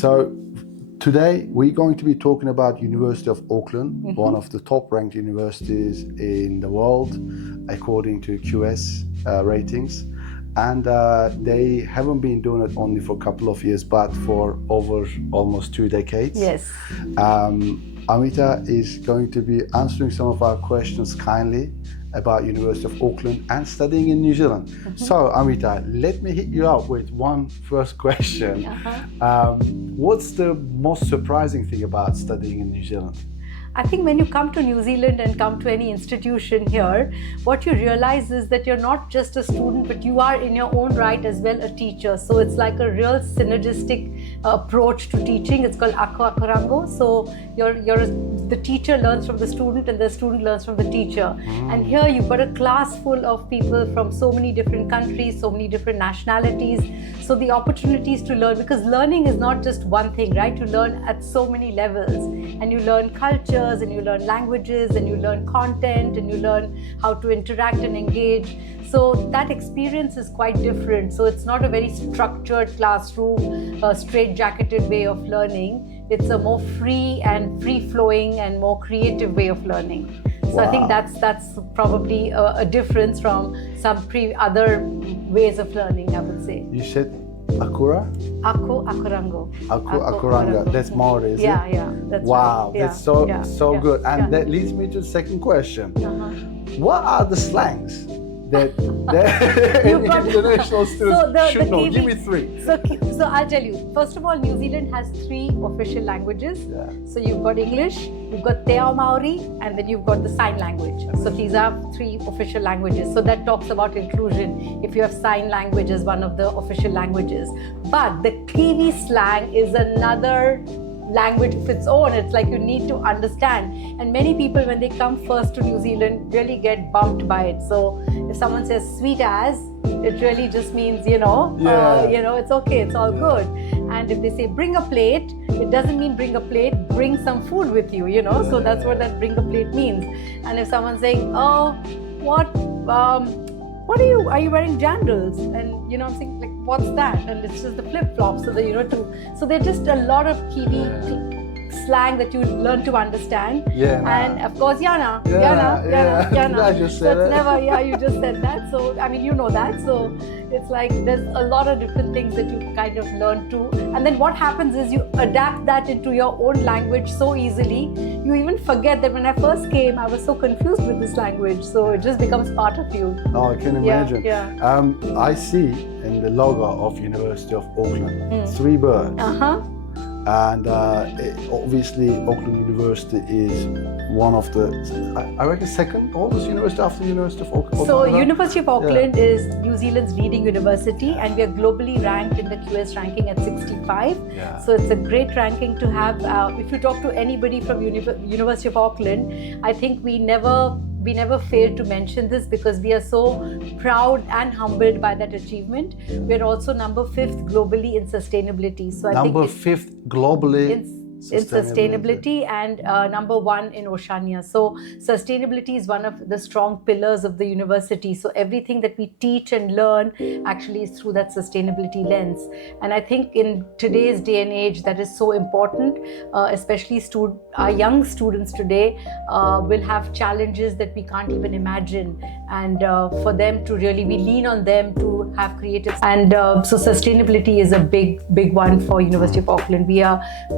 So today we're going to be talking about University of Auckland, one of the top ranked universities in the world according to QS ratings. And they haven't been doing it only for a couple of years, but for over almost 2 decades. Yes. Amita is going to be answering some of our questions kindly about University of Auckland and studying in New Zealand. So Amita, let me hit you up with one first question. What's the most surprising thing about studying in New Zealand? I think when you come to New Zealand and come to any institution here, what you realize is that you're not just a student, but you are in your own right as well a teacher. So it's like a real synergistic approach to teaching. It's called ako. So the teacher learns from the student and the student learns from the teacher. And here you've got a class full of people from so many different countries, so many different nationalities. So the opportunities to learn, because learning is not just one thing, right? You learn at so many levels, and you learn culture, and you learn languages, and you learn content, and you learn how to interact and engage. So that experience is quite different. So it's not a very structured classroom, straight-jacketed way of learning. It's a more free and free-flowing and more creative way of learning. So I think that's probably a difference from some other ways of learning, I would say. You said Akura? Akurango. Akuranga. That's Maori, is it? Yeah. That's wow, right. Yeah, that's so good. And that leads me to the second question. What are the slangs that international students should know? Give me three. So I'll tell you. First of all, New Zealand has 3 official languages. Yeah. So you've got English, you've got Te Ao Maori, and then you've got the sign language. So these are 3 official languages. So that talks about inclusion if you have sign language as one of the official languages. But the Kiwi slang is another language of its own. It's like you need to understand, and many people when they come first to New Zealand really get bumped by it. So if someone says sweet as, it really just means it's okay, it's all good. And if they say bring a plate, it doesn't mean bring a plate, bring some food with you, so that's what that bring a plate means. And if someone's saying, oh, what are you wearing jandals? And I'm saying, like, what's that? And it's just the flip-flops. So so there's just a lot of Kiwi slang that you learn to understand. And of course, Yana. I just said it. You just said that. So you know that. So it's like there's a lot of different things that you kind of learn to. And then what happens is you adapt that into your own language so easily. You even forget that when I first came, I was so confused with this language. So it just becomes part of you. Oh, I can imagine. I see in the logo of University of Auckland 3 birds. And obviously Auckland University is one of the, I reckon, second oldest university after the University of Auckland. So University of Auckland is New Zealand's leading university, and we are globally ranked in the QS ranking at 65. So it's a great ranking to have. If you talk to anybody from University of Auckland, I think we never fail to mention this because we are so proud and humbled by that achievement. We're also number 5th globally in sustainability. So I think 5th globally in sustainability and number 1 in Oceania. So sustainability is one of the strong pillars of the university. So everything that we teach and learn actually is through that sustainability lens. And I think in today's day and age that is so important, especially our young students today will have challenges that we can't even imagine. And for them to really, we lean on them to have creative. And so sustainability is a big one for University of Auckland. We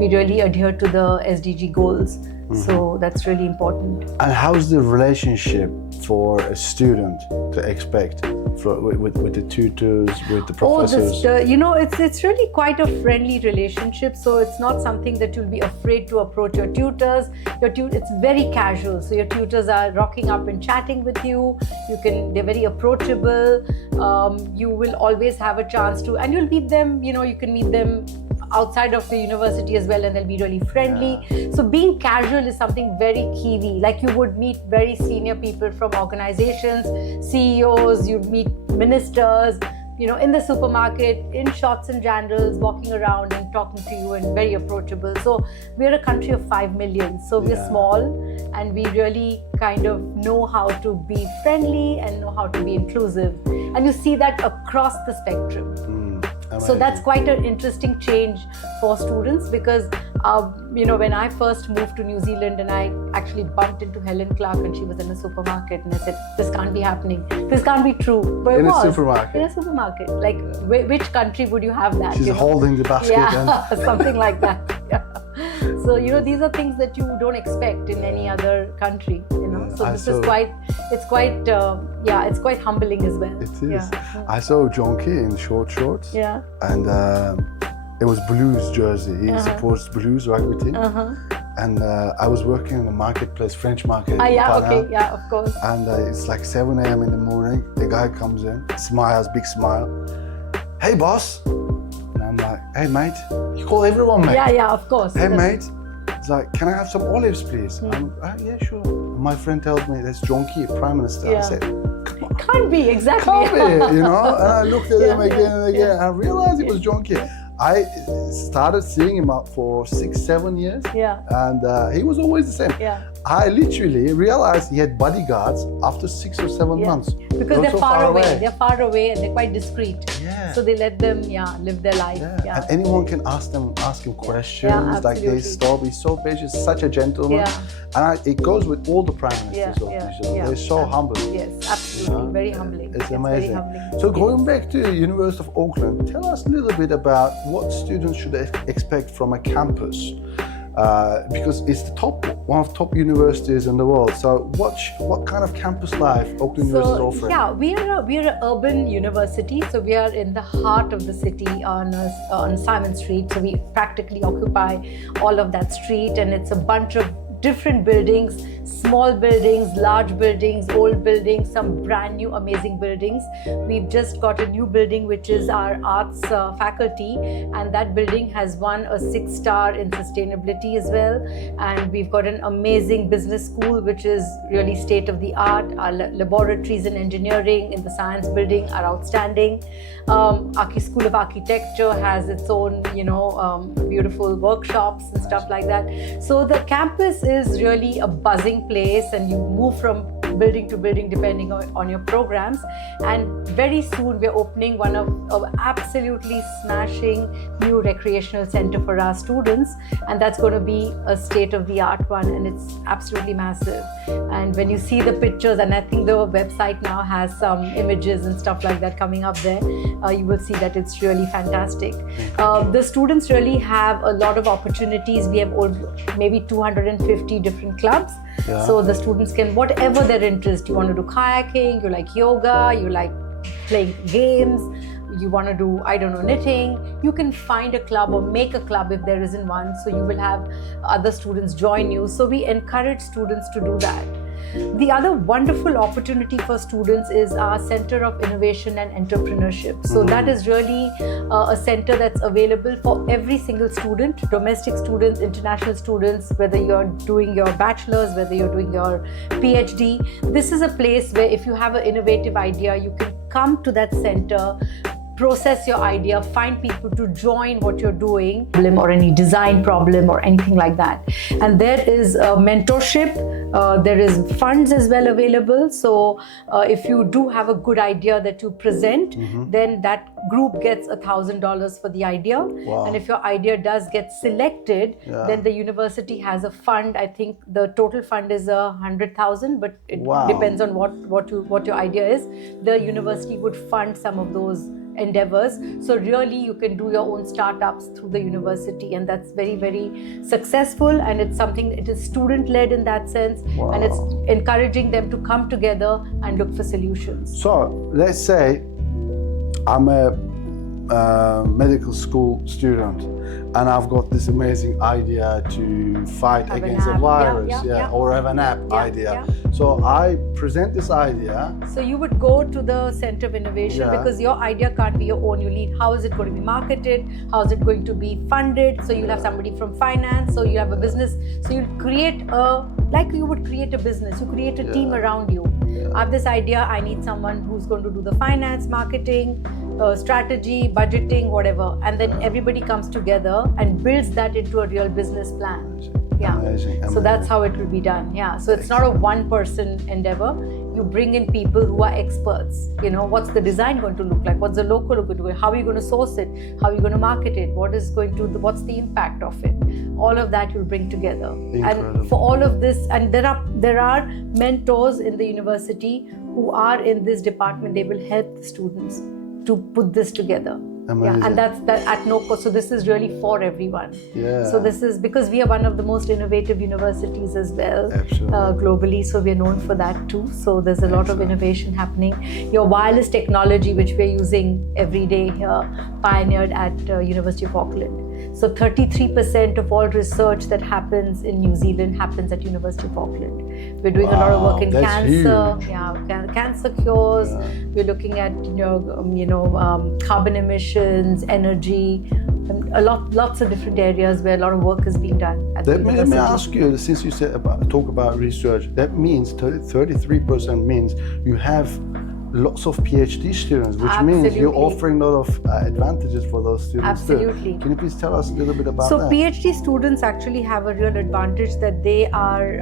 really adhere to the SDG goals. So that's really important. And how's the relationship for a student to expect with the tutors, with the professors? It's really quite a friendly relationship. So it's not something that you'll be afraid to approach your tutors. It's very casual. So your tutors are rocking up and chatting with you. They're very approachable. You will always have a chance to, and you'll meet them. You can meet them outside of the university as well, and they'll be really friendly. So being casual is something very Kiwi. Like you would meet very senior people from organizations, CEOs, you'd meet ministers, in the supermarket, in shorts and jandals, walking around and talking to you and very approachable. So we're a country of 5 million. So we're small and we really kind of know how to be friendly and know how to be inclusive. And you see that across the spectrum. So that's quite an interesting change for students because, when I first moved to New Zealand and I actually bumped into Helen Clark and she was in a supermarket and I said, this can't be happening. This can't be true. But it was. Supermarket. In a supermarket. Like, which country would you have that? She's holding the basket. Yeah, something like that. Yeah. So, these are things that you don't expect in any other country, So this is it's quite humbling as well. It is. Yeah. I saw John Key in shorts. Yeah. And it was Blues jersey. He supports Blues rugby team. And I was working in the marketplace, French market. Of course. And it's like 7 a.m. in the morning. The guy comes in, smiles, big smile. Hey, boss. And I'm like, hey, mate. You call everyone mate. Yeah, of course. Hey, mate. He's like, can I have some olives, please? I'm like, yeah, sure. My friend tells me that's John Key, Prime Minister. Yeah. I said, come on. Can't be, exactly. Can't be, And I looked at him again and again. Yeah. And I realized it was John Key. I started seeing him up for 6-7 years. Yeah. And he was always the same. Yeah. I literally realized he had bodyguards after 6 or 7 months. Because they're far away. They're far away and they're quite discreet. Yeah. So they let them, live their life. Yeah. And anyone can ask him questions. Yeah, like they stop. He's so patient, such a gentleman. Yeah. And it goes with all the prime ministers of New Zealand. They're so humble. Yes, absolutely. Very humbling. It's amazing. Very humbling. So going back to the University of Auckland, tell us a little bit about what students should expect from a campus. Because it's one of the top universities in the world. So what kind of campus life Auckland University is offering? Yeah, we are an urban university. So we are in the heart of the city on Simon Street. So we practically occupy all of that street, and it's a bunch of different buildings, small buildings, large buildings, old buildings, some brand new amazing buildings. We've just got a new building which is our arts faculty, and that building has won a 6-star in sustainability as well. And we've got an amazing business school which is really state of the art. Our laboratories in engineering in the science building are outstanding. Aki School of Architecture has its own, beautiful workshops and stuff like that. So the campus is really a buzzing place, and you move from building to building depending on your programs. And very soon we're opening one of absolutely smashing new recreational center for our students, and that's going to be a state-of-the-art one, and it's absolutely massive. And when you see the pictures, and I think the website now has some images and stuff like that coming up there, you will see that it's really fantastic. The students really have a lot of opportunities. We have maybe 250 different clubs. Yeah. So the students can, whatever their interest, you want to do kayaking, you like yoga, you like playing games, you want to do, knitting, you can find a club or make a club if there isn't one. So you will have other students join you. So we encourage students to do that. The other wonderful opportunity for students is our Center of Innovation and Entrepreneurship. So that is really a center that's available for every single student, domestic students, international students, whether you're doing your bachelor's, whether you're doing your PhD. This is a place where if you have an innovative idea, you can come to that center, process your idea, find people to join what you're doing, or any design problem or anything like that. And there is mentorship, there is funds as well available. So if you do have a good idea that you present, then that group gets $1,000 for the idea. Wow. And if your idea does get selected, then the university has a fund. I think the total fund is $100,000, but it depends on what your idea is. The university would fund some of those endeavors. So really you can do your own startups through the university, and that's very, very successful, and it's something, it is student-led in that sense. And it's encouraging them to come together and look for solutions. So let's say I'm a medical school student and I've got this amazing idea to fight against a virus, or have an app idea. So I present this idea. So you would go to the Center of Innovation because your idea can't be your own. You need, how is it going to be marketed? How is it going to be funded? So you'll have somebody from finance, so you have a business. So you'll create like you would create a business. You create a team around you. I have this idea, I need someone who's going to do the finance, marketing, strategy, budgeting, whatever. And then everybody comes together and builds that into a real business plan. Amazing. So that's how it will be done. So it's not a one-person endeavor. you bring in people who are experts. You know, what's the design going to look like? What's the logo going to look like? How are you going to source it? How are you going to market it? What's the impact of it? All of that you'll bring together. Incredible. And for all of this, and there are mentors in the university who are in this department. They will help the students to put this together. Amazing. Yeah, and that's that at no cost. So this is really for everyone. Yeah. So this is because we are one of the most innovative universities as well, globally. So we're known for that too. So there's a lot of innovation happening. Your wireless technology, which we're using every day here, pioneered at University of Auckland. So 33% of all research that happens in New Zealand happens at University of Auckland. We're doing a lot of work in cancer, cancer cures. Yeah. We're looking at carbon emissions, energy, and lots of different areas where a lot of work is being done at the university. Let me ask you, since you talk about research, that means 33% means you have lots of PhD students, which means you're offering a lot of advantages for those students too. Can you please tell us a little bit about that? So PhD students actually have a real advantage that they are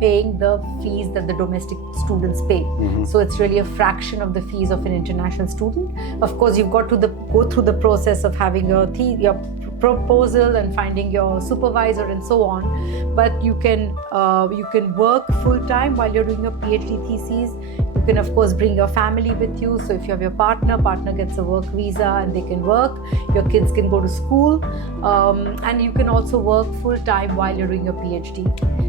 paying the fees that the domestic students pay. Mm-hmm. So it's really a fraction of the fees of an international student. Of course, you've got to go through the process of having your proposal and finding your supervisor and so on. But you can work full time while you're doing your PhD thesis. You can of course bring your family with you. So if you have your partner gets a work visa and they can work. Your kids can go to school, and you can also work full time while you're doing your PhD.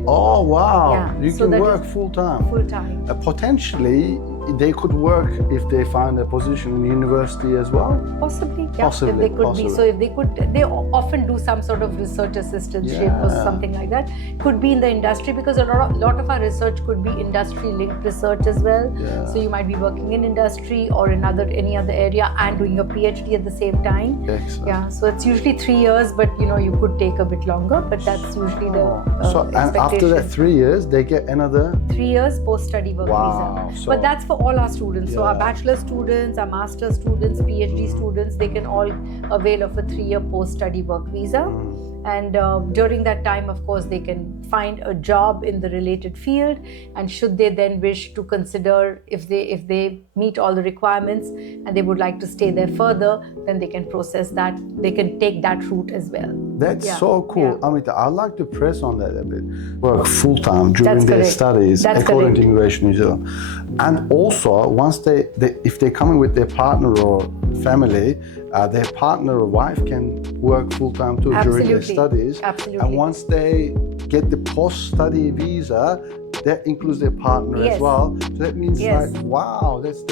Oh wow! Yeah. You can work full time. Full time. Potentially, they could work if they find a position in university as well. Possibly, yeah. Possibly, if they could be. So if they could, they often do some sort of research assistantship or something like that. Could be in the industry because a lot of our research could be industry-linked research as well. Yeah. So you might be working in industry or in any other area and doing your PhD at the same time. Excellent. Yeah. So it's usually 3 years, but you could take a bit longer. But that's usually the expectation. And after that 3 years, they get another 3 years post-study work visa. But that's for all our students. So our bachelor students, our master students, PhD students, they can all avail of a 3-year post-study work visa. And during that time, of course, they can find a job in the related field. And should they then wish to consider if they meet all the requirements and they would like to stay there further, then they can process that. They can take that route as well. That's so cool. Yeah. Amita, I'd like to press on that a bit. Work full-time during their studies according to Immigration New Zealand. And also, once if they're coming with their partner or family, their partner or wife can work full-time too during their studies. Absolutely. And once they get the post-study visa, that includes their partner as well. So that means wow, that's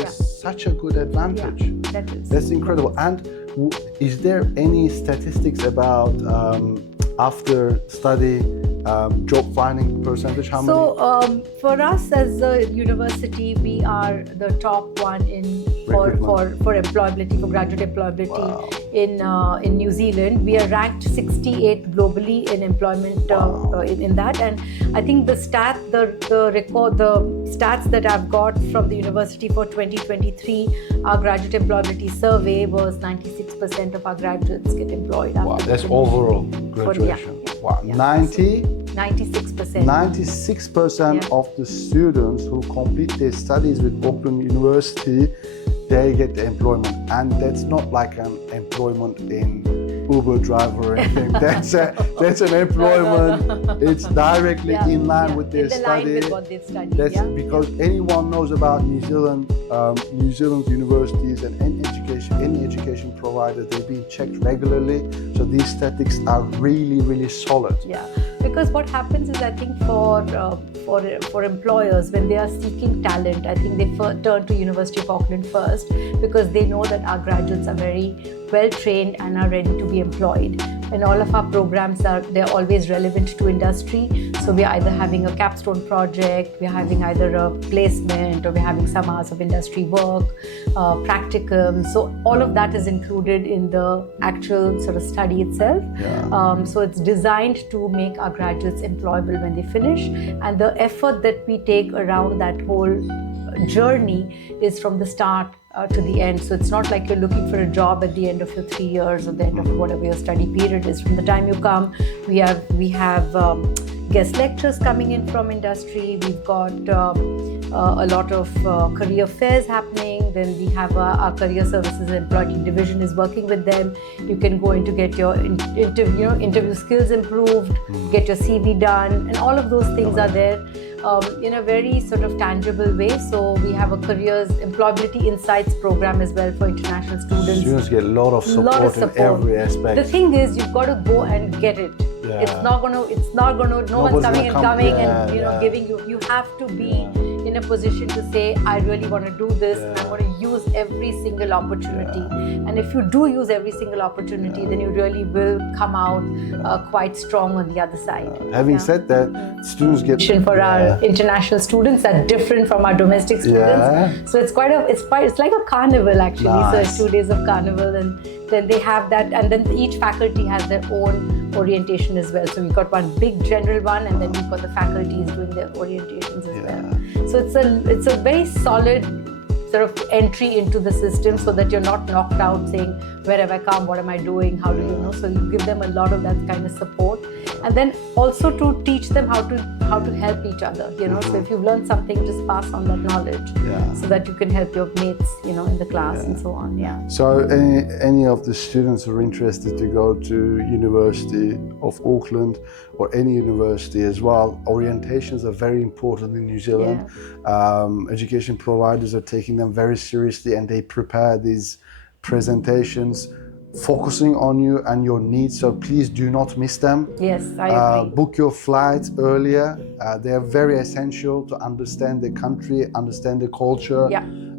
such a good advantage. Yeah, that's incredible. And is there any statistics about after study job finding percentage? How many? For us as a university, we are the top one for employability, for graduate employability in New Zealand. We are ranked 68th globally in employment in that. And I think the stats that I've got from the university for 2023, our graduate employability survey was 96% of our graduates get employed. Wow, that's overall graduation. Wow, 96%. 96% of the students who complete their studies with Auckland University, they get the employment. And that's not like an employment in Uber driver or anything. That's an employment. It's directly in line with their study. In line with what they've studied. That's because anyone knows about New Zealand universities and any education providers, they're being checked regularly. So these statistics are really, really solid. Yeah, because what happens is, I think for employers, when they are seeking talent, I think they turn to University of Auckland first because they know that our graduates are very well trained and are ready to be employed. And all of our programs they're always relevant to industry. So we're either having a capstone project, we're having either a placement, or we're having some hours of industry work, practicum. So all of that is included in the actual sort of study itself. Yeah. So it's designed to make our graduates employable when they finish. And the effort that we take around that whole journey is from the start to the end. So it's not like you're looking for a job at the end of your 3 years or the end of whatever your study period is. From the time you come, we have guest lectures coming in from industry. We've got a lot of career fairs happening. Then we have our career services employee division is working with them. You can go in to get your interview skills improved, get your CV done, and all of those things are there in a very sort of tangible way. So we have a careers employability insights program as well for international students. Students get a lot of support in every aspect. The thing is, you've got to go and get it. Yeah. It's not gonna, no one's coming and giving you. You have to be in a position to say, I really want to do this, and I'm going to use every single opportunity. And if you do use every single opportunity, then you really will come out quite strong on the other side. Having said that, students get for our international students are different from our domestic students. So it's like a carnival actually. Nice. So it's 2 days of carnival, and then they have that, and then each faculty has their own orientation as well. So we've got one big general one, and then we've got the faculties doing their orientations as well. So it's a very solid sort of entry into the system, so that you're not knocked out saying, where have I come, what am I doing, how do you know? So you give them a lot of that kind of support, and then also to teach them how to help each other, So if you've learned something, just pass on that knowledge, so that you can help your mates, in the class and so on. So any of the students who are interested to go to University of Auckland or any university as well, orientations are very important in New Zealand. Education providers are taking them very seriously, and they prepare these presentations focusing on you and your needs, so please do not miss them. Yes, I agree. Book your flights earlier. They are very essential to understand the country, understand the culture,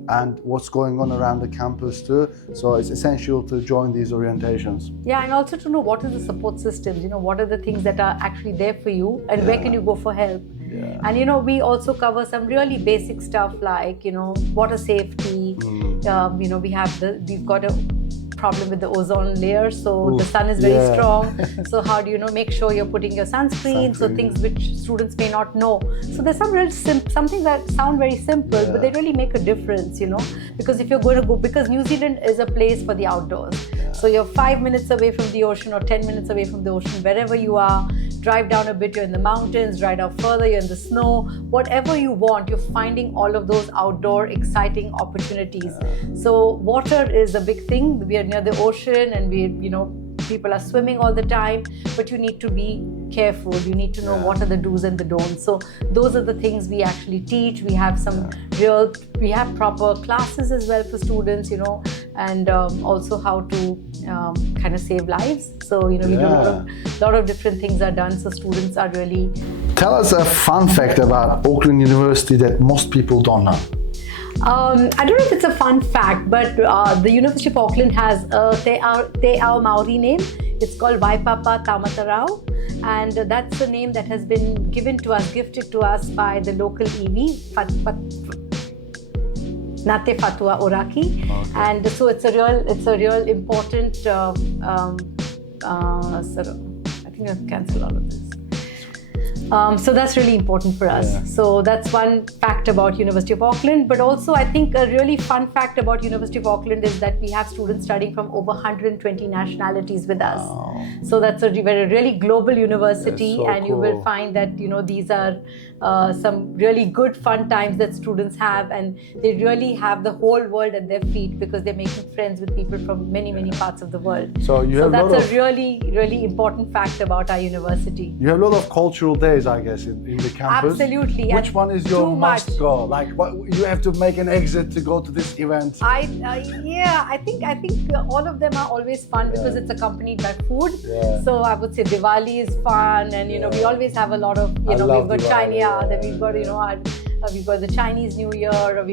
and what's going on around the campus too. So it's essential to join these orientations. Yeah, and also to know what are the support systems, what are the things that are actually there for you, and where can you go for help. And we also cover some really basic stuff like water safety. We've got a problem with the ozone layer, so the sun is very strong. So how do you make sure you're putting your sunscreen? So things which students may not know. So there's some real some things that sound very simple, but they really make a difference, because if you're going to go, because New Zealand is a place for the outdoors. So you're 5 minutes away from the ocean or 10 minutes away from the ocean, wherever you are. Drive down a bit, you're in the mountains. Drive down further, you're in the snow. Whatever you want, you're finding all of those outdoor exciting opportunities. So water is a big thing. We are near the ocean, and people are swimming all the time, but you need to be careful. You need to know what are the do's and the don'ts. So those are the things we actually teach. We have we have proper classes as well for students, and also how to kind of save lives. So, we do a lot of different things are done. So students are really... Tell us a fun fact about Auckland University that most people don't know. I don't know if it's a fun fact, but the University of Auckland has a Te Ao Maori name. It's called Waipapa Tamatarao, and that's a name that has been gifted to us by the local iwi, Nate Fatua Oraki. And so it's a real important sort of, I think I'll cancel all of this. So that's really important for us. So that's one fact about University of Auckland. But also I think a really fun fact about University of Auckland is that we have students studying from over 120 nationalities with us. So that's a really global university, and you will find that these are some really good fun times that students have, and they really have the whole world at their feet because they're making friends with people from many parts of the world. So that's a really important fact about our university. You have a lot of cultural days, I guess, in the campus. Absolutely. Which one is your must go? Like, what you have to make an exit to go to this event? I think all of them are always fun because it's accompanied by food. So I would say Diwali is fun, and we always have a lot of we've got Chinese, then we've got we've got the Chinese New Year, or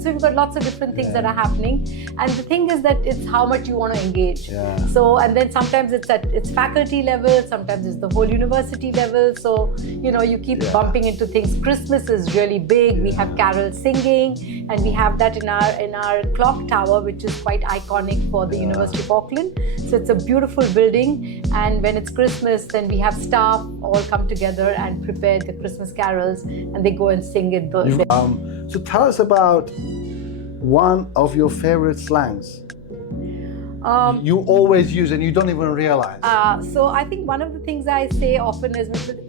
so we've got lots of different things that are happening. And the thing is that it's how much you want to engage. So, and then sometimes it's faculty level, sometimes it's the whole university level. So you keep bumping into things. Christmas is really big. We have carol singing, and we have that in our clock tower, which is quite iconic for the University of Auckland. So it's a beautiful building, and when it's Christmas, then we have staff all come together and prepare the Christmas carols, and they go and sing it. So tell us about one of your favorite slangs. You always use and you don't even realize. So I think one of the things I say often is,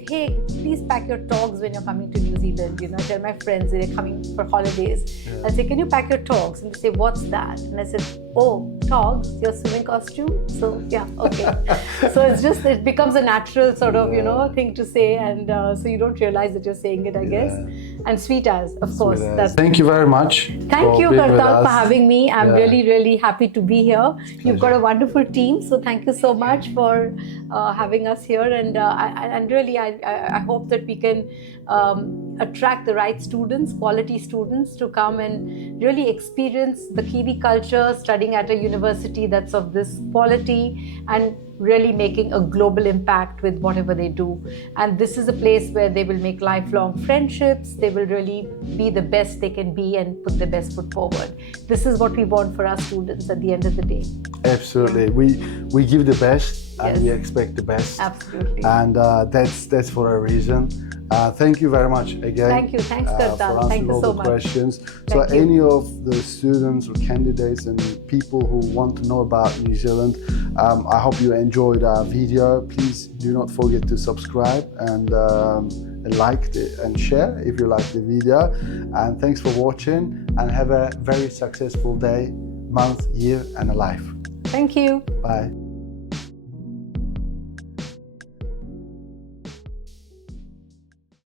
hey, please pack your togs when you're coming to New Zealand. You know, tell my friends they're coming for holidays. Yeah. I say, can you pack your togs? And they say, what's that? And I said, oh, togs, your swimming costume? So yeah, okay. So it becomes a natural sort of, thing to say, and so you don't realize that you're saying it, I guess. And sweet as, of course. Thank you very much. Thank you, Kartal, for having me. I'm Yeah. really, really happy to be here. You've got a wonderful team, so thank you so much for having us here. And I hope that we can attract the right students, quality students, to come and really experience the Kiwi culture, studying at a university that's of this quality, and really making a global impact with whatever they do. And this is a place where they will make lifelong friendships. They will really be the best they can be and put their best foot forward. This is what we want for our students at the end of the day. Absolutely. We give the best and Yes. we expect the best. Absolutely. And that's for a reason. Thank you very much again. Thank you. Thanks, for Kartal. answering Thank you all so the much. questions. Thank So you. any of the students or candidates and people who want to know about New Zealand, I hope you enjoyed our video. Please do not forget to subscribe and like and share if you like the video. And thanks for watching, and have a very successful day, month, year, and a life. Thank you. Bye.